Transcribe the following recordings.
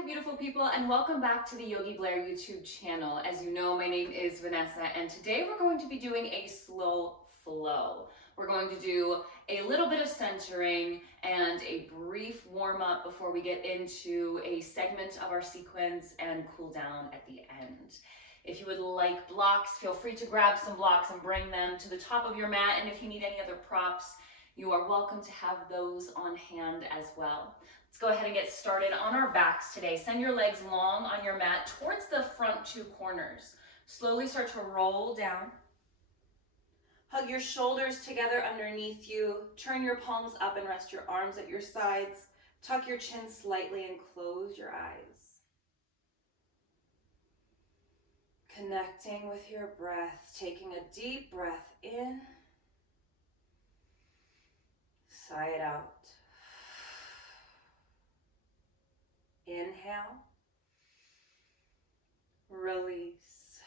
Hi beautiful people, and welcome back to the Yogi Blair YouTube channel. As you know, my name is Vanessa, and today we're going to be doing a slow flow. We're going to do a little bit of centering and a brief warm-up before we get into a segment of our sequence and cool down at the end. If you would like blocks, feel free to grab some blocks and bring them to the top of your mat, and if you need any other props, you are welcome to have those on hand as well. Let's go ahead and get started on our backs today. Send your legs long on your mat towards the front two corners. Slowly start to roll down. Hug your shoulders together underneath you. Turn your palms up and rest your arms at your sides. Tuck your chin slightly and close your eyes. Connecting with your breath, taking a deep breath in, sigh it out. Inhale, release.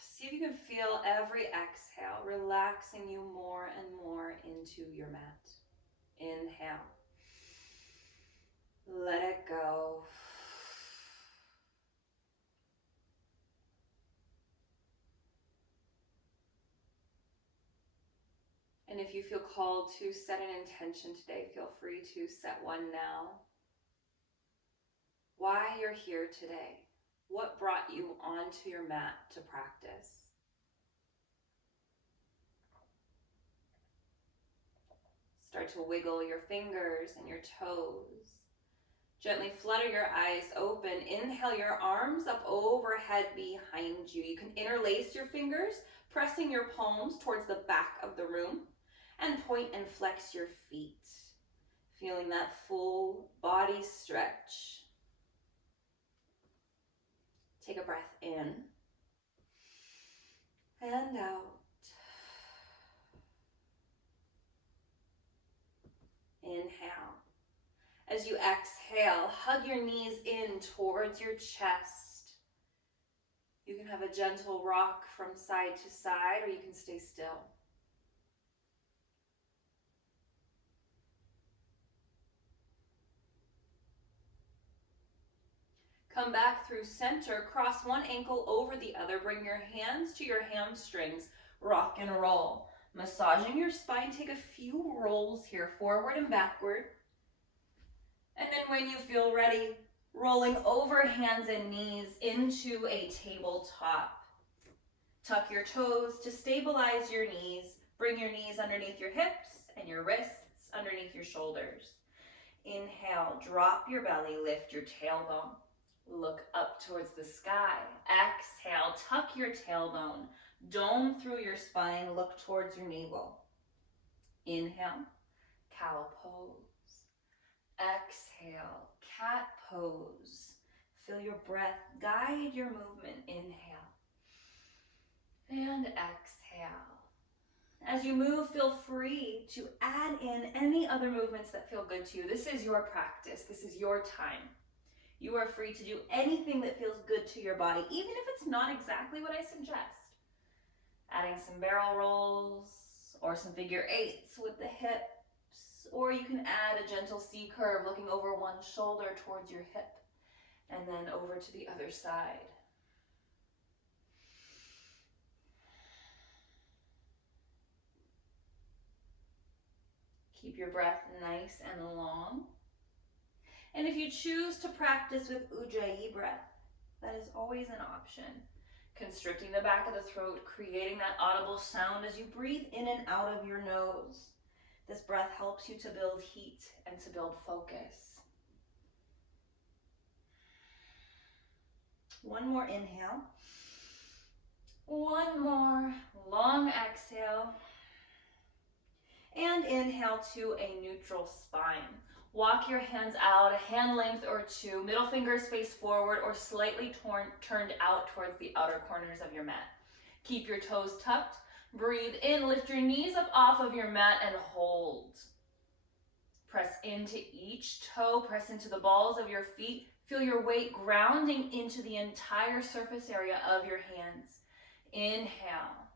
See if you can feel every exhale relaxing you more and more into your mat. Inhale, let it go. And if you feel called to set an intention today, feel free to set one now. Why you're here today. What brought you onto your mat to practice? Start to wiggle your fingers and your toes. Gently flutter your eyes open. Inhale your arms up overhead behind you. You can interlace your fingers, pressing your palms towards the back of the room, and point and flex your feet. Feeling that full body stretch. Take a breath in and out. Inhale. As you exhale, hug your knees in towards your chest. You can have a gentle rock from side to side, or you can stay still. Come back through center, cross one ankle over the other, bring your hands to your hamstrings, rock and roll. Massaging your spine, take a few rolls here, forward and backward. And then when you feel ready, rolling over hands and knees into a tabletop. Tuck your toes to stabilize your knees. Bring your knees underneath your hips and your wrists underneath your shoulders. Inhale, drop your belly, lift your tailbone. Look up towards the sky. Exhale, tuck your tailbone. Dome through your spine, look towards your navel. Inhale, cow pose. Exhale, cat pose. Feel your breath guide your movement. Inhale and exhale. As you move, feel free to add in any other movements that feel good to you. This is your practice. This is your time. You are free to do anything that feels good to your body, even if it's not exactly what I suggest. Adding some barrel rolls or some figure eights with the hips, or you can add a gentle C curve looking over one shoulder towards your hip and then over to the other side. Keep your breath nice and long. And if you choose to practice with Ujjayi breath, that is always an option. Constricting the back of the throat, creating that audible sound as you breathe in and out of your nose. This breath helps you to build heat and to build focus. One more inhale. One more long exhale. And inhale to a neutral spine. Walk your hands out a hand length or two, middle fingers face forward or slightly turned out towards the outer corners of your mat. Keep your toes tucked. Breathe in, lift your knees up off of your mat and hold. Press into each toe, press into the balls of your feet. Feel your weight grounding into the entire surface area of your hands. Inhale.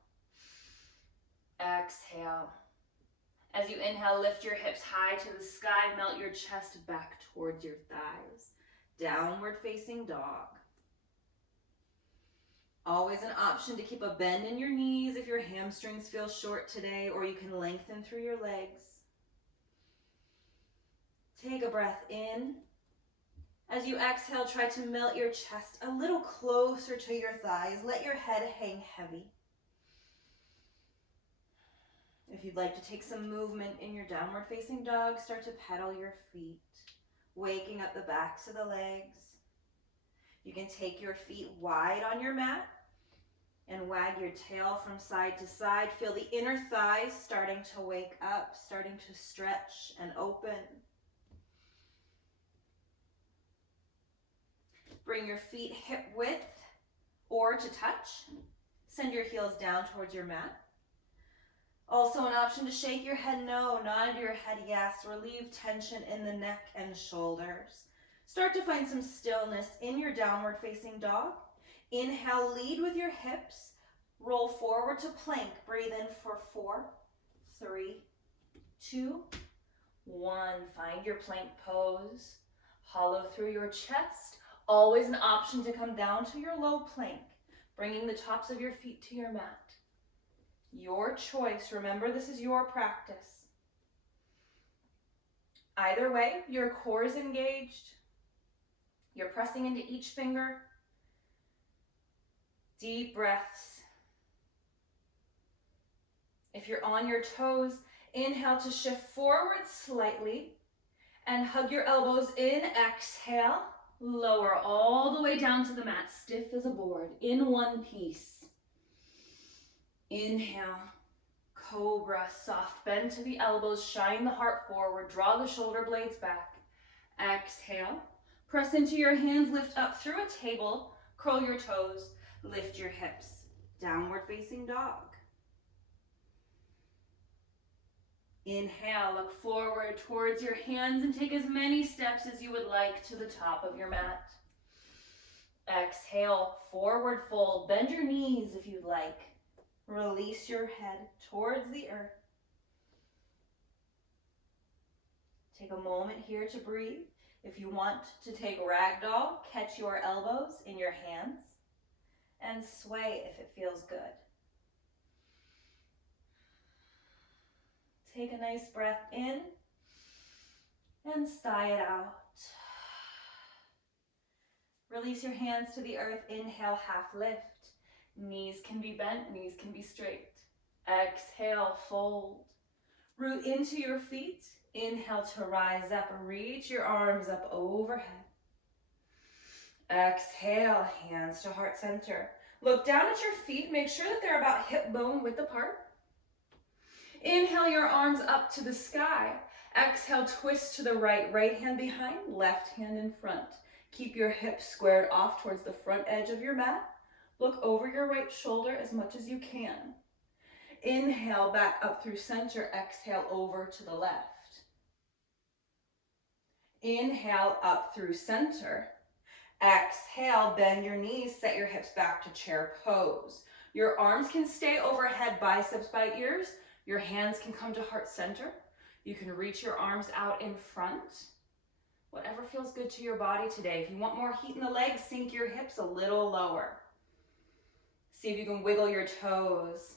Exhale. As you inhale, lift your hips high to the sky, melt your chest back towards your thighs. Downward facing dog. Always an option to keep a bend in your knees if your hamstrings feel short today, or you can lengthen through your legs. Take a breath in. As you exhale, try to melt your chest a little closer to your thighs. Let your head hang heavy. If you'd like to take some movement in your downward facing dog, start to pedal your feet, waking up the backs of the legs. You can take your feet wide on your mat and wag your tail from side to side. Feel the inner thighs starting to wake up, starting to stretch and open. Bring your feet hip width or to touch. Send your heels down towards your mat. Also an option to shake your head no, nod your head yes. Relieve tension in the neck and shoulders. Start to find some stillness in your downward facing dog. Inhale, lead with your hips. Roll forward to plank. Breathe in for 4, 3, 2, 1. Find your plank pose. Hollow through your chest. Always an option to come down to your low plank, bringing the tops of your feet to your mat. Your choice. Remember, this is your practice. Either way, your core is engaged. You're pressing into each finger. Deep breaths. If you're on your toes, inhale to shift forward slightly and hug your elbows in. Exhale, lower all the way down to the mat, stiff as a board, in one piece. Inhale, cobra, soft bend to the elbows, shine the heart forward, draw the shoulder blades back. Exhale, press into your hands, lift up through a table, curl your toes, lift your hips. Downward facing dog. Inhale, look forward towards your hands and take as many steps as you would like to the top of your mat. Exhale, forward fold, bend your knees if you'd like. Release your head towards the earth. Take a moment here to breathe. If you want to take ragdoll, catch your elbows in your hands and sway if it feels good. Take a nice breath in and sigh it out. Release your hands to the earth. Inhale, half lift. Knees can be bent, knees can be straight. Exhale, fold. Root into your feet. Inhale to rise up. Reach your arms up overhead. Exhale, hands to heart center. Look down at your feet. Make sure that they're about hip bone width apart. Inhale your arms up to the sky. Exhale, twist to the right. Right hand behind, left hand in front. Keep your hips squared off towards the front edge of your mat. Look over your right shoulder as much as you can. Inhale, back up through center. Exhale, over to the left. Inhale, up through center. Exhale, bend your knees, set your hips back to chair pose. Your arms can stay overhead, biceps by ears. Your hands can come to heart center. You can reach your arms out in front. Whatever feels good to your body today. If you want more heat in the legs, sink your hips a little lower. See if you can wiggle your toes,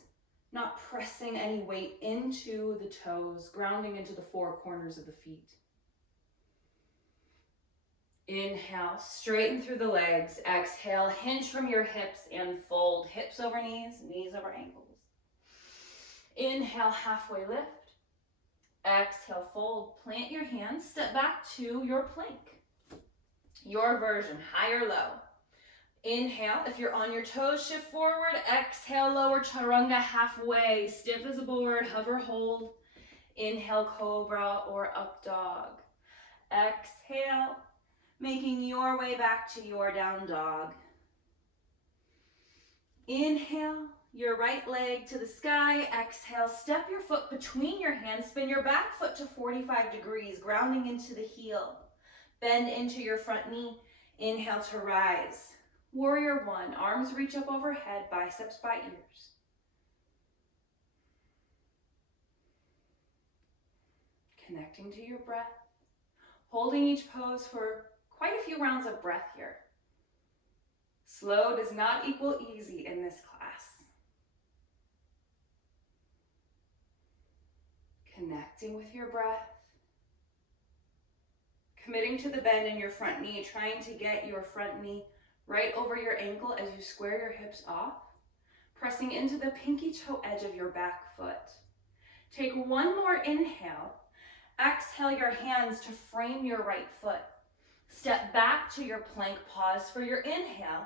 not pressing any weight into the toes, grounding into the four corners of the feet. Inhale, straighten through the legs. Exhale, hinge from your hips and fold. Hips over knees, knees over ankles. Inhale, halfway lift. Exhale, fold. Plant your hands, step back to your plank. Your version, high or low. Inhale, if you're on your toes, shift forward. Exhale, lower chaturanga halfway. Stiff as a board, hover, hold. Inhale, cobra or up dog. Exhale, making your way back to your down dog. Inhale, your right leg to the sky. Exhale, step your foot between your hands. Spin your back foot to 45 degrees, grounding into the heel. Bend into your front knee. Inhale to rise. Warrior one, arms reach up overhead, biceps by ears. Connecting to your breath. Holding each pose for quite a few rounds of breath here. Slow does not equal easy in this class. Connecting with your breath. Committing to the bend in your front knee, trying to get your front knee right over your ankle as you square your hips off. Pressing into the pinky toe edge of your back foot. Take one more inhale. Exhale your hands to frame your right foot. Step back to your plank, pause for your inhale.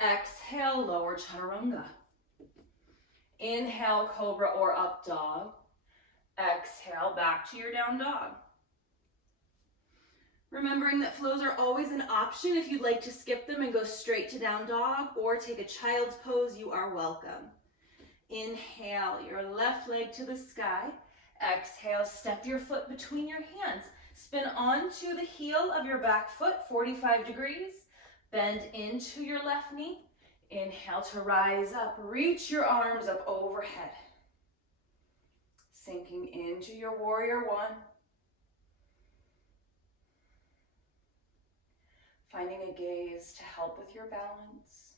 Exhale, lower chaturanga. Inhale, cobra or up dog. Exhale, back to your down dog. Remembering that flows are always an option. If you'd like to skip them and go straight to down dog or take a child's pose, you are welcome. Inhale your left leg to the sky. Exhale, step your foot between your hands. Spin onto the heel of your back foot, 45 degrees. Bend into your left knee. Inhale to rise up. Reach your arms up overhead. Sinking into your warrior one. Finding a gaze to help with your balance.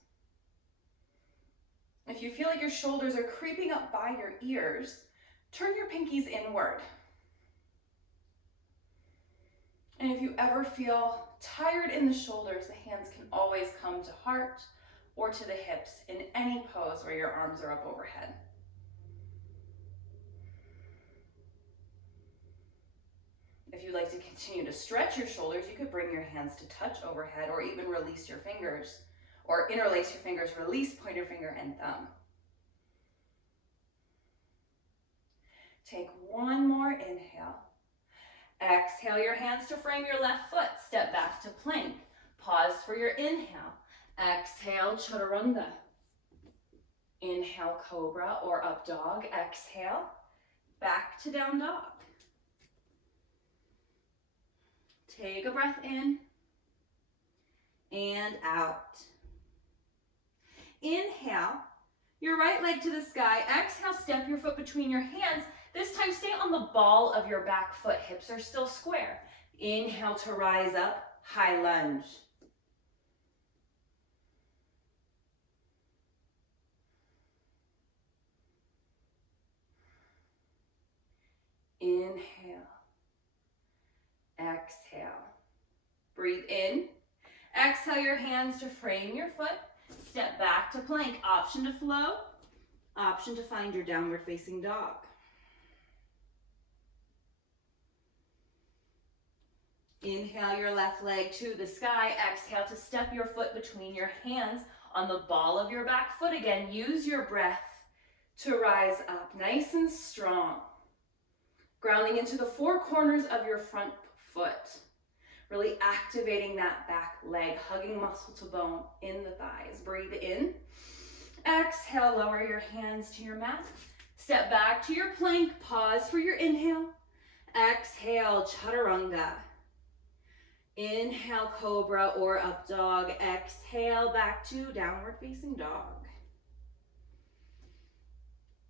If you feel like your shoulders are creeping up by your ears, turn your pinkies inward. And if you ever feel tired in the shoulders, the hands can always come to heart or to the hips in any pose where your arms are up overhead. If you'd like to continue to stretch your shoulders, you could bring your hands to touch overhead or even release your fingers, or interlace your fingers, release pointer finger and thumb. Take one more inhale. Exhale your hands to frame your left foot. Step back to plank. Pause for your inhale. Exhale, chaturanga. Inhale, cobra or up dog. Exhale, back to down dog. Take a breath in and out. Inhale, your right leg to the sky. Exhale, step your foot between your hands. This time, stay on the ball of your back foot. Hips are still square. Inhale to rise up, high lunge. Inhale. Exhale. Breathe in. Exhale your hands to frame your foot. Step back to plank. Option to flow. Option to find your downward facing dog. Inhale your left leg to the sky. Exhale to step your foot between your hands on the ball of your back foot. Again, use your breath to rise up nice and strong. Grounding into the four corners of your front foot. Really activating that back leg, hugging muscle to bone in the thighs. Breathe in. Exhale, lower your hands to your mat. Step back to your plank. Pause for your inhale. Exhale, chaturanga. Inhale, cobra or up dog. Exhale, back to downward facing dog.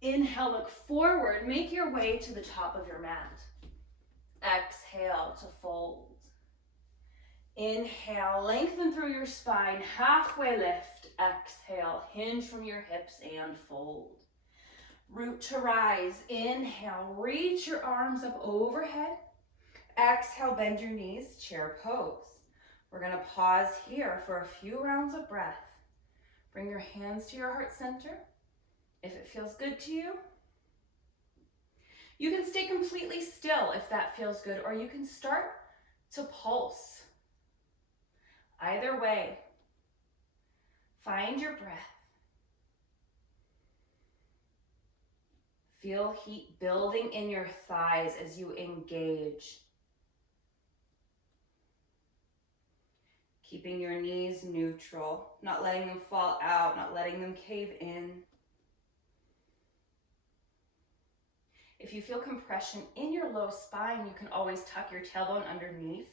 Inhale, look forward. Make your way to the top of your mat. Exhale to fold. Inhale, lengthen through your spine, halfway lift. Exhale, hinge from your hips and fold. Root to rise. Inhale, reach your arms up overhead. Exhale, bend your knees, chair pose. We're gonna pause here for a few rounds of breath. Bring your hands to your heart center. If it feels good to you, you can stay completely still if that feels good, or you can start to pulse. Either way, find your breath. Feel heat building in your thighs as you engage. Keeping your knees neutral, not letting them fall out, not letting them cave in. If you feel compression in your low spine, you can always tuck your tailbone underneath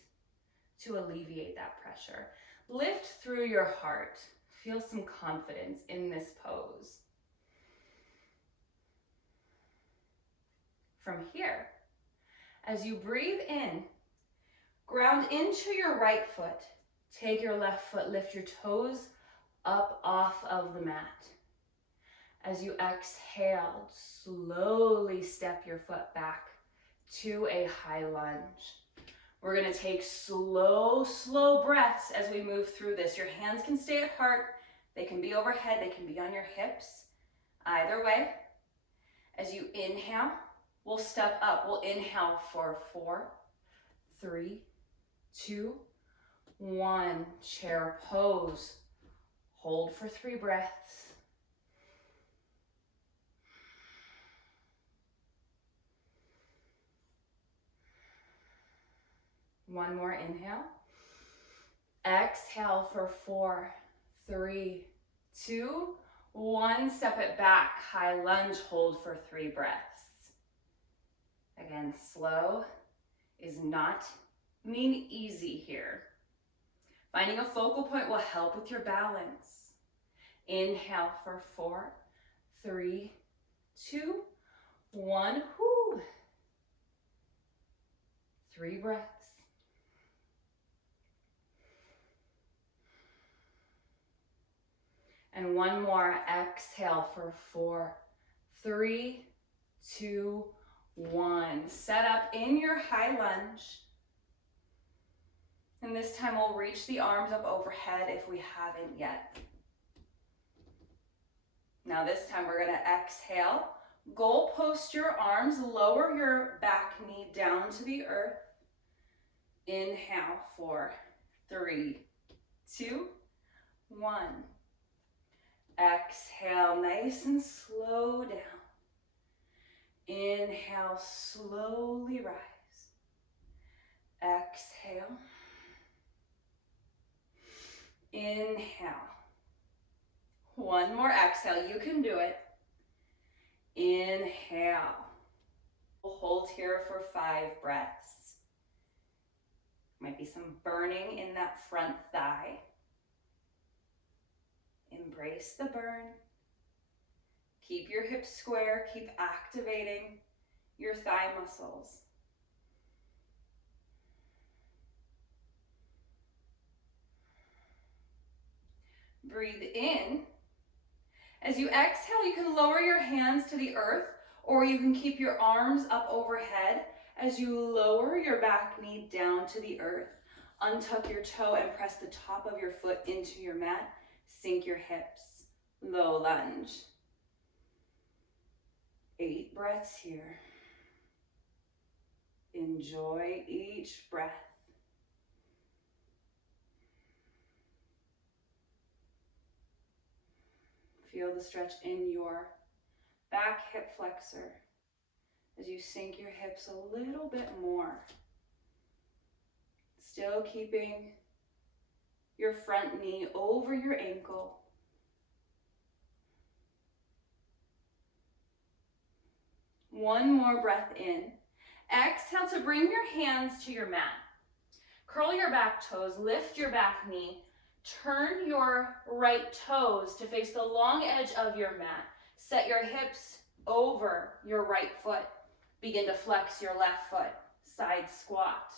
to alleviate that pressure. Lift through your heart. Feel some confidence in this pose. From here, as you breathe in, ground into your right foot. Take your left foot, lift your toes up off of the mat. As you exhale, slowly step your foot back to a high lunge. We're gonna take slow, slow breaths as we move through this. Your hands can stay at heart. They can be overhead, they can be on your hips. Either way, as you inhale, we'll step up. We'll inhale for 4, 3, 2, 1. Chair pose. Hold for 3 breaths. One more inhale. Exhale for 4, 3, 2, 1. Step it back. High lunge, hold for 3 breaths. Again, slow is not mean easy here. Finding a focal point will help with your balance. Inhale for 4, 3, 2, 1. Whoo. 3 breaths. And one more. Exhale for 4, 3, 2, 1. Set up in your high lunge. And this time we'll reach the arms up overhead if we haven't yet. Now this time we're gonna exhale. Goal post your arms, lower your back knee down to the earth. Inhale for 3, 2, 1. Exhale, nice and slow down. Inhale, slowly rise. Exhale. Inhale. One more exhale, you can do it. Inhale. We'll hold here for 5 breaths. Might be some burning in that front thigh. Embrace the burn. Keep your hips square, keep activating your thigh muscles. Breathe in. As you exhale, you can lower your hands to the earth, or you can keep your arms up overhead as you lower your back knee down to the earth. Untuck your toe and press the top of your foot into your mat. Sink your hips. Low lunge. 8 breaths here. Enjoy each breath. Feel the stretch in your back hip flexor as you sink your hips a little bit more. Still keeping your front knee over your ankle. One more breath in. Exhale to bring your hands to your mat. Curl your back toes, lift your back knee, turn your right toes to face the long edge of your mat. Set your hips over your right foot. Begin to flex your left foot, side squat.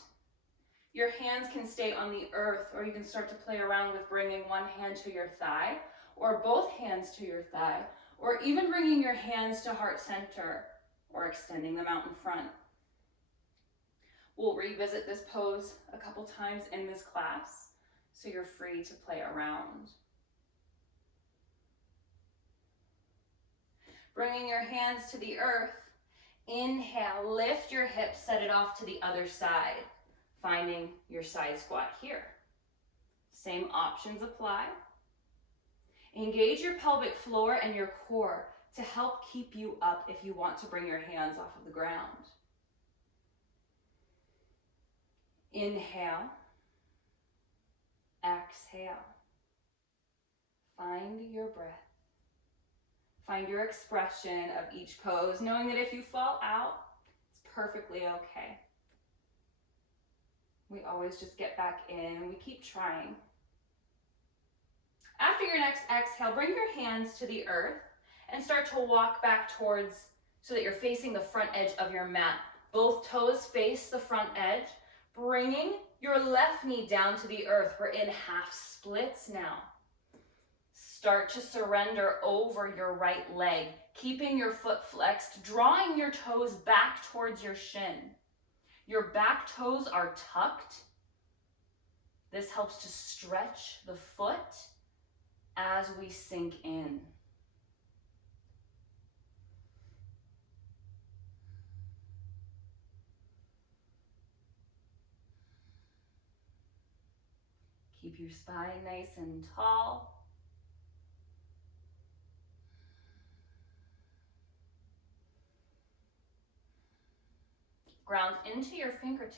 Your hands can stay on the earth, or you can start to play around with bringing one hand to your thigh, or both hands to your thigh, or even bringing your hands to heart center, or extending them out in front. We'll revisit this pose a couple times in this class, so you're free to play around. Bringing your hands to the earth, inhale, lift your hips, set it off to the other side, finding your side squat here. Same options apply. Engage your pelvic floor and your core to help keep you up if you want to bring your hands off of the ground. Inhale. Exhale. Find your breath. Find your expression of each pose, knowing that if you fall out, it's perfectly okay. We always just get back in and we keep trying. After your next exhale, bring your hands to the earth and start to walk back towards, so that you're facing the front edge of your mat. Both toes face the front edge, bringing your left knee down to the earth. We're in half splits now. Start to surrender over your right leg, keeping your foot flexed, drawing your toes back towards your shin. Your back toes are tucked. This helps to stretch the foot as we sink in. Keep your spine nice and tall. Ground into your fingertips.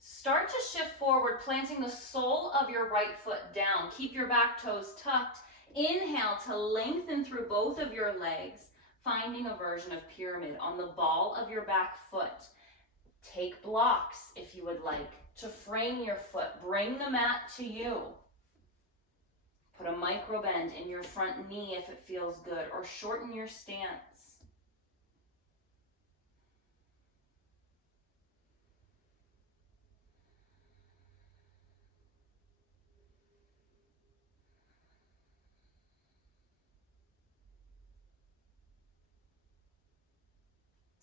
Start to shift forward, planting the sole of your right foot down. Keep your back toes tucked. Inhale to lengthen through both of your legs, finding a version of pyramid on the ball of your back foot. Take blocks if you would like to frame your foot. Bring the mat to you. Put a micro bend in your front knee if it feels good, or shorten your stance.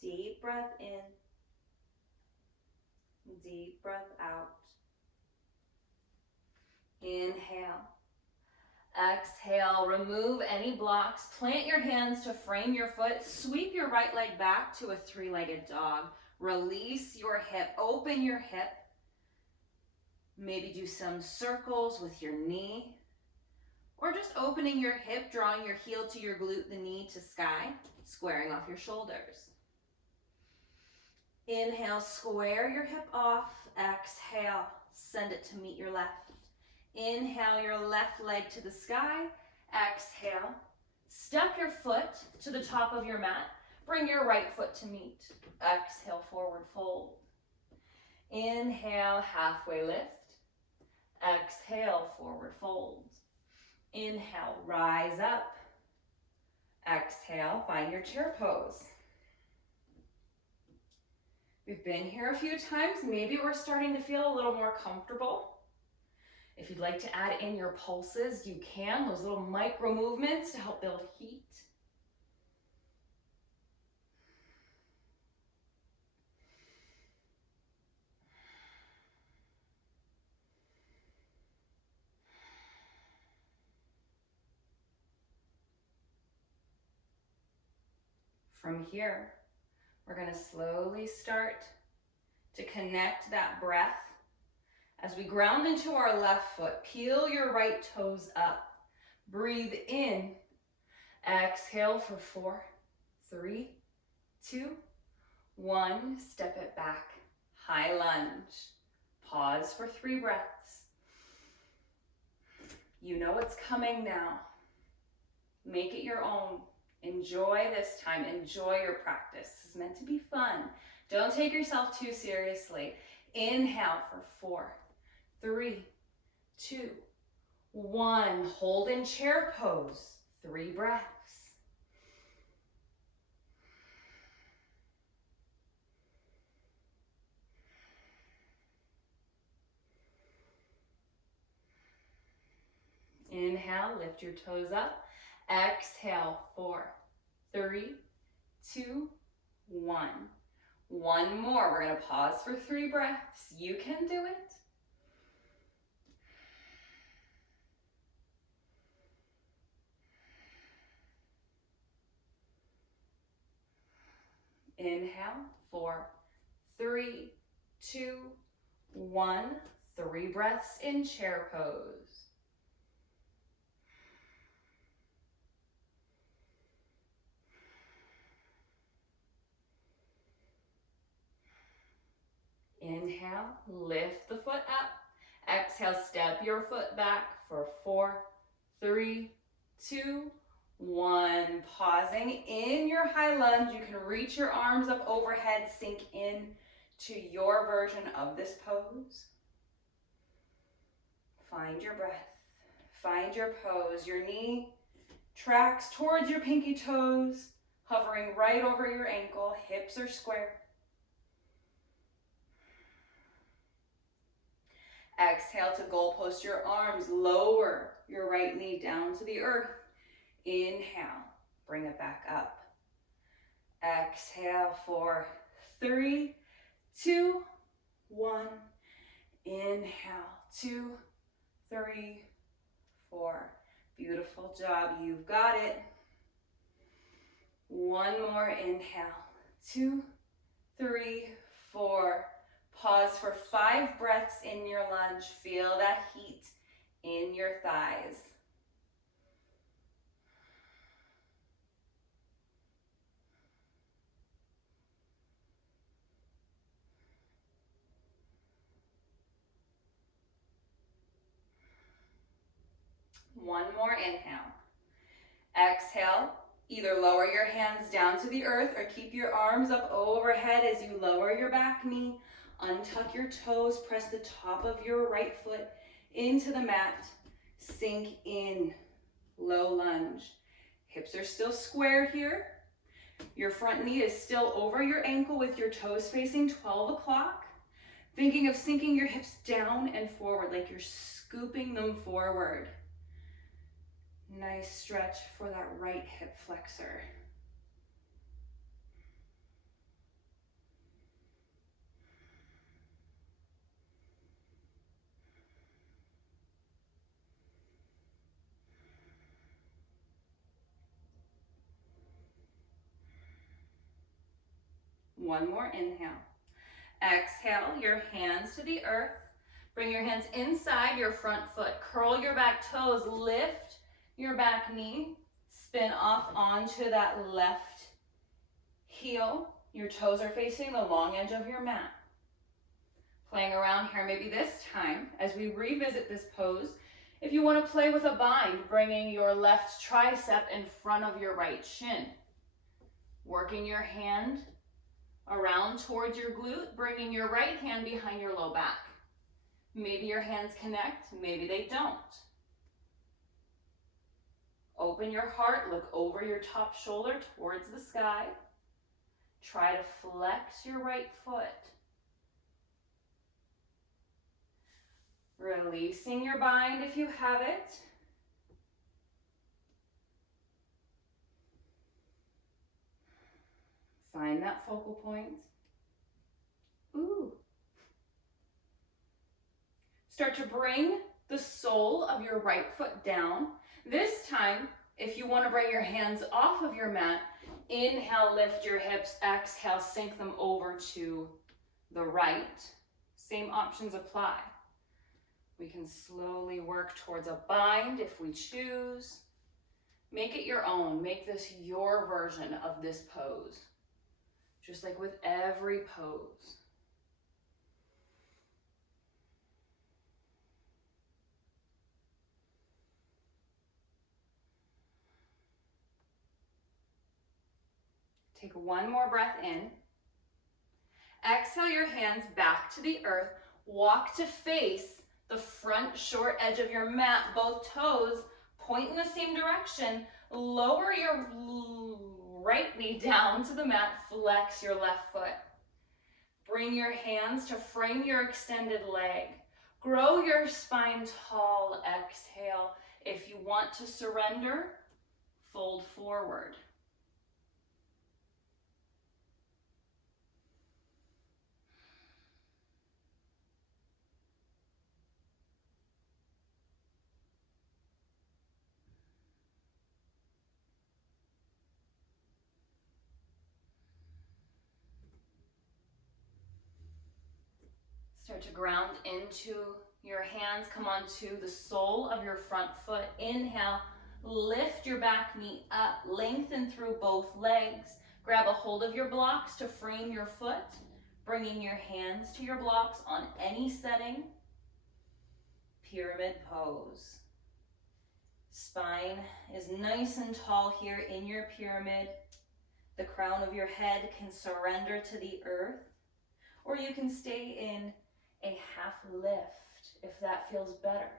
Deep breath in, deep breath out. Inhale, exhale, remove any blocks, plant your hands to frame your foot, sweep your right leg back to a three-legged dog. Release your hip, open your hip. Maybe do some circles with your knee, or just opening your hip, drawing your heel to your glute, the knee to sky, squaring off your shoulders. Inhale, square your hip off. Exhale, send it to meet your left. Inhale your left leg to the sky. Exhale, step your foot to the top of your mat. Bring your right foot to meet. Exhale, forward fold. Inhale, halfway lift. Exhale, forward fold. Inhale, rise up. Exhale, find your chair pose. We've been here a few times. Maybe we're starting to feel a little more comfortable. If you'd like to add in your pulses, you can. Those little micro movements to help build heat. From here, we're going to slowly start to connect that breath. As we ground into our left foot, peel your right toes up. Breathe in. Exhale for 4, 3, 2, 1. Step it back. High lunge. Pause for 3 breaths. You know what's coming now. Make it your own. Enjoy this time. Enjoy your practice. This is meant to be fun. Don't take yourself too seriously. Inhale for 4, 3, 2, 1. Hold in chair pose. 3 breaths. Inhale, lift your toes up. Exhale, 4, 3, 2, 1. One more. We're going to pause for 3 breaths. You can do it. Inhale, 4, 3, 2, 1. 3 breaths in chair pose. Inhale, lift the foot up. Exhale, step your foot back for 4, 3, 2, 1. Pausing in your high lunge. You can reach your arms up overhead, sink in to your version of this pose. Find your breath. Find your pose. Your knee tracks towards your pinky toes, hovering right over your ankle. Hips are square. Exhale to goalpost your arms. Lower your right knee down to the earth. Inhale, bring it back up. Exhale for 3, 2, 1. Inhale, 2, 3, 4. Beautiful job, you've got it. One more inhale, 2, 3, 4. Pause for 5 breaths in your lunge. Feel that heat in your thighs. One more inhale. Exhale, either lower your hands down to the earth or keep your arms up overhead as you lower your back knee. Untuck your toes, press the top of your right foot into the mat. Sink in, low lunge. Hips are still square here. Your front knee is still over your ankle with your toes facing 12 o'clock. Thinking of sinking your hips down and forward like you're scooping them forward. Nice stretch for that right hip flexor. One more inhale. Exhale, your hands to the earth. Bring your hands inside your front foot. Curl your back toes. Lift your back knee. Spin off onto that left heel. Your toes are facing the long edge of your mat. Playing around here, maybe this time, as we revisit this pose, if you want to play with a bind, bringing your left tricep in front of your right shin. Working your hand around towards your glute, bringing your right hand behind your low back. Maybe your hands connect, maybe they don't. Open your heart, look over your top shoulder towards the sky. Try to flex your right foot. Releasing your bind if you have it. Find that focal point. Ooh. Start to bring the sole of your right foot down. This time, if you want to bring your hands off of your mat, inhale, lift your hips. Exhale, sink them over to the right. Same options apply. We can slowly work towards a bind if we choose. Make it your own. Make this your version of this pose. Just like with every pose. Take one more breath in. Exhale your hands back to the earth. Walk to face the front short edge of your mat. Both toes point in the same direction. Lower your right knee down to the mat. Flex your left foot. Bring your hands to frame your extended leg. Grow your spine tall. Exhale. If you want to surrender, fold forward. Start to ground into your hands. Come onto the sole of your front foot. Inhale, lift your back knee up. Lengthen through both legs. Grab a hold of your blocks to frame your foot. Bringing your hands to your blocks on any setting. Pyramid pose. Spine is nice and tall here in your pyramid. The crown of your head can surrender to the earth, or you can stay in a half lift if that feels better.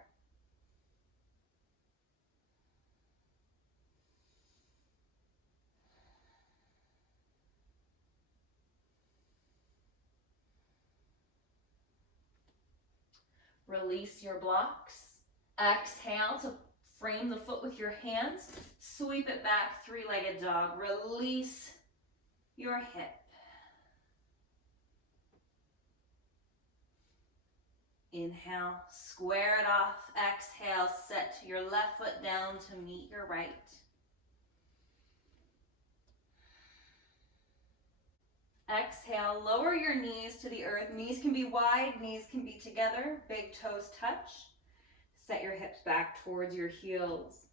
Release your blocks. Exhale to frame the foot with your hands. Sweep it back, three-legged dog. Release your hip. Inhale, square it off. Exhale, set your left foot down to meet your right. Exhale, lower your knees to the earth. Knees can be wide, knees can be together. Big toes touch. Set your hips back towards your heels.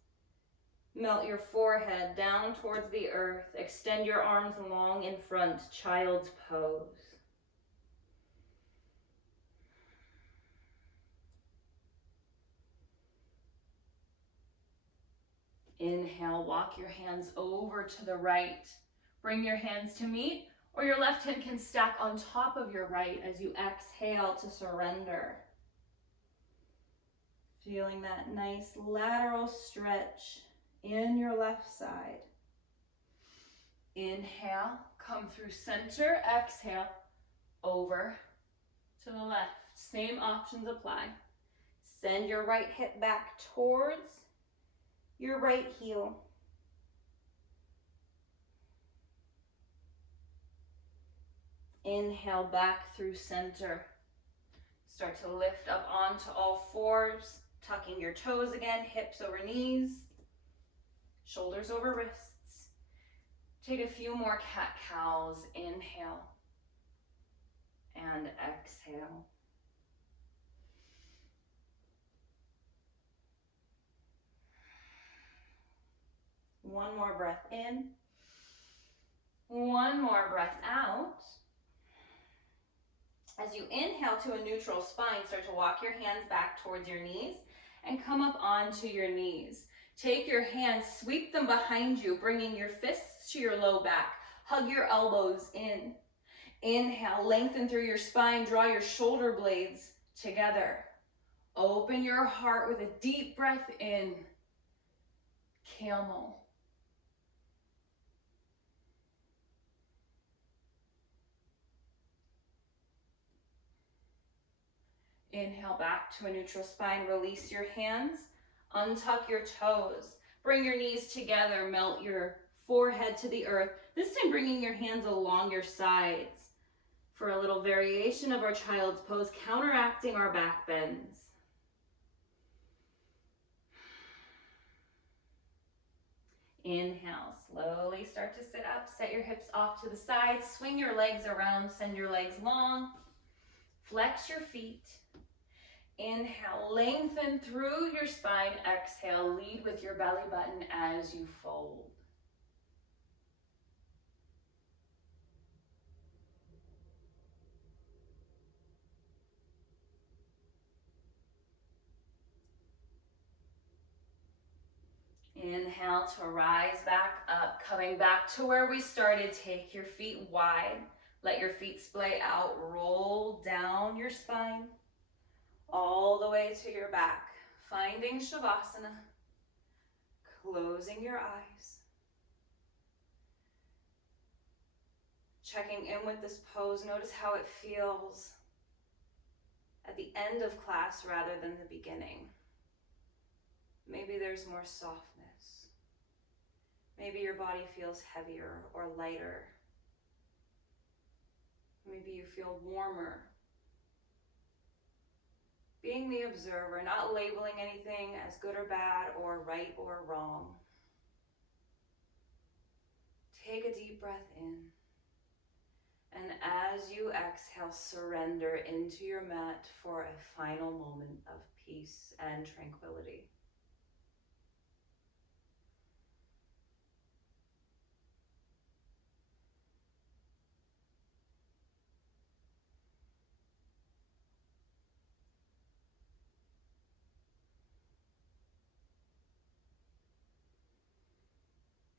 Melt your forehead down towards the earth. Extend your arms long in front, child's pose. Inhale, walk your hands over to the right. Bring your hands to meet, or your left hand can stack on top of your right as you exhale to surrender. Feeling that nice lateral stretch in your left side. Inhale, come through center. Exhale, over to the left. Same options apply. Send your right hip back towards your right heel. Inhale back through center. Start to lift up onto all fours, tucking your toes again, hips over knees, shoulders over wrists. Take a few more cat-cows. Inhale and exhale. One more breath in. One more breath out. As you inhale to a neutral spine, start to walk your hands back towards your knees and come up onto your knees. Take your hands, sweep them behind you, bringing your fists to your low back. Hug your elbows in. Inhale, lengthen through your spine, draw your shoulder blades together. Open your heart with a deep breath in. Camel. Inhale back to a neutral spine, release your hands, untuck your toes, bring your knees together, melt your forehead to the earth, this time bringing your hands along your sides for a little variation of our child's pose, counteracting our back bends. Inhale, slowly start to sit up, set your hips off to the side, swing your legs around, send your legs long, flex your feet. Inhale, lengthen through your spine. Exhale, lead with your belly button as you fold. Inhale to rise back up, coming back to where we started. Take your feet wide. Let your feet splay out. Roll down your spine all the way to your back. Finding Shavasana. Closing your eyes. Checking in with this pose. Notice how it feels at the end of class rather than the beginning. Maybe there's more softness. Maybe your body feels heavier or lighter. Maybe you feel warmer. Being the observer, not labeling anything as good or bad or right or wrong. Take a deep breath in. And as you exhale, surrender into your mat for a final moment of peace and tranquility.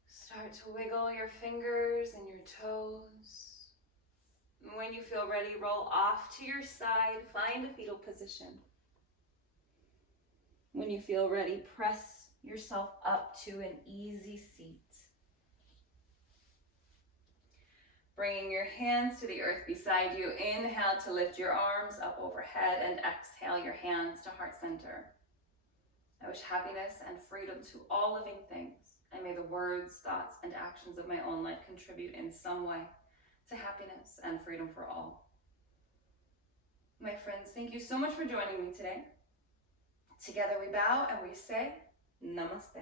Start to wiggle your fingers and your toes. When you feel ready, roll off to your side, find a fetal position. When you feel ready, press yourself up to an easy seat. Bringing your hands to the earth beside you. Inhale to lift your arms up overhead, and exhale your hands to heart center. I wish happiness and freedom to all living things, and may the words, thoughts, and actions of my own life contribute in some way to happiness and freedom for all. My friends, thank you so much for joining me today. Together we bow and we say, Namaste.